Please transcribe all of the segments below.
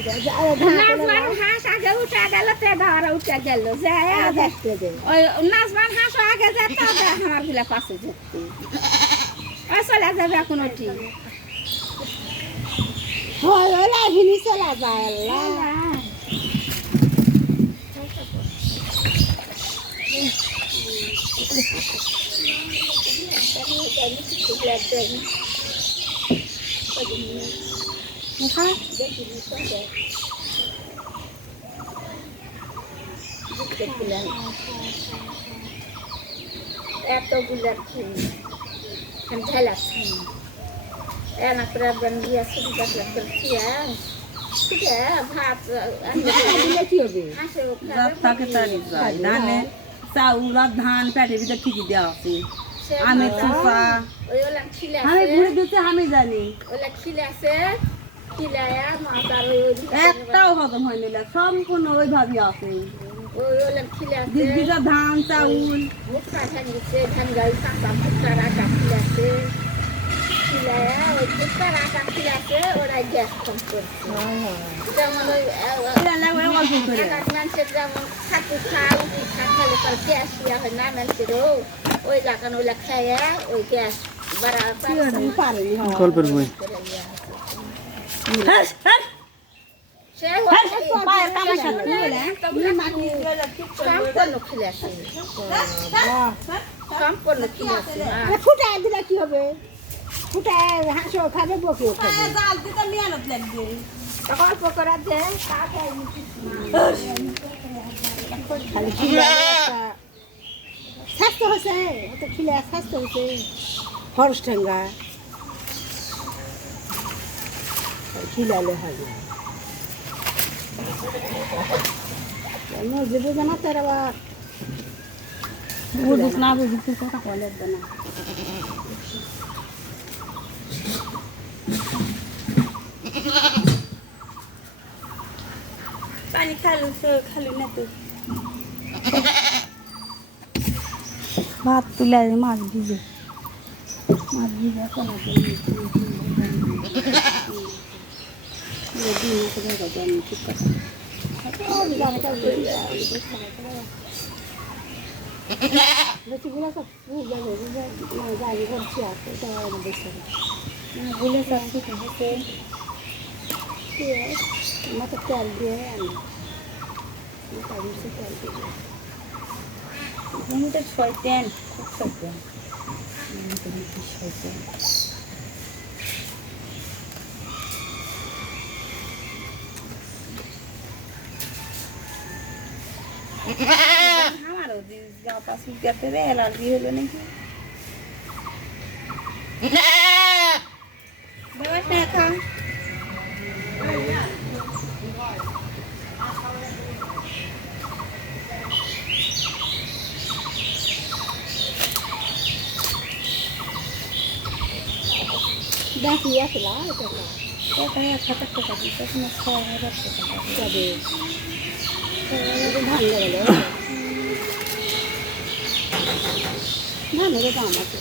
নাজমান হাঁস আগে উঠে গেল তে ধর উঠে গেল যায় ওই নাজমান হাঁস আগে যেত আমার গুলা পাশে যেত ওই চলে যাবে এখন ওটি হয় ওলা হিনি চলা যায় আল্লাহ এতগুলা ঝালা এনা করে বন্দিয়া সুবিধা করছি ভাত কি হবে তাকে তারি যায় ধানে চাউল আর ধান পেটের ভিতরে ঠিকই দেওয়া আছে আমি চুপা ওই ওলা খিলে আমি ঘুরে দিতে আমি জানি ওলা খিলে আছে খিলায়া মাতার একটাও হজম হয়নি সম্পূর্ণ ওইভাবে আছে ওই ওলা খিলে আছে দিদিটা ধান চাউল মুখটা ধান দিচ্ছে ধান গাই কাঁচা মুখটা রাখা খিলে আছে খিলায়া ওই মুখটা রাখা খিলে আছে ওরা গ্যাস কম করছে যেমন ওই এক মানুষের যেমন খাটু খা উঠি খা খেলে তার গ্যাস ইয়া হয় না মানুষেরও ওই লাগানো ওইলা খাইয়া ওই গ্যাস বাড়ার গল্পের বই ফুটায় দিলে কি হবে ফুটায় হাঁসও খাবে বকেও খাবে অল্প করা দে খালি খিলে স্বাস্থ্য হয়েছে এত খিলে স্বাস্থ্য হয়েছে খরচ ঠেঙ্গা খিলালে হবে মসজিদে জানা তার আবার বুঝিস না বুঝিস কথা বলে না পানি খালি না তো ভাত তুলে মাছ ভিজে কোনো ঠিক কথা বেশিগুলো সব গাড়ি করছি আছে এটা বেশি গুলে চাচ্ছি খাইতে মাথা তেল দিয়ে আমি তেল দিয়ে ঘুমটা শয়তান খুব শয়তান শয়তান আমারও যা পাশে গেতে রে অ্যালার্জি হলো নাকি বাবা খা দেখি আসলা এটা খাতা টাকা দিতে কোনো ৬,০০০ টাকা যাবে ধান লেগে ধানের দাম আছে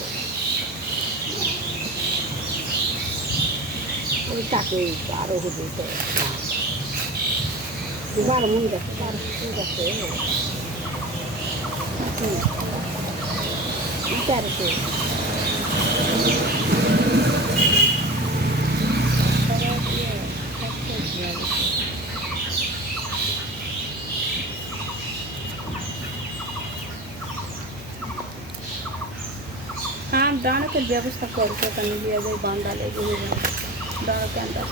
ওই টাকে আরো হবে তো 12 মন গেছে 12 গেছে 1300 हाँ दाना के व्यवस्था करके कहीं दिया जाए बांधा ले दाना के अंदर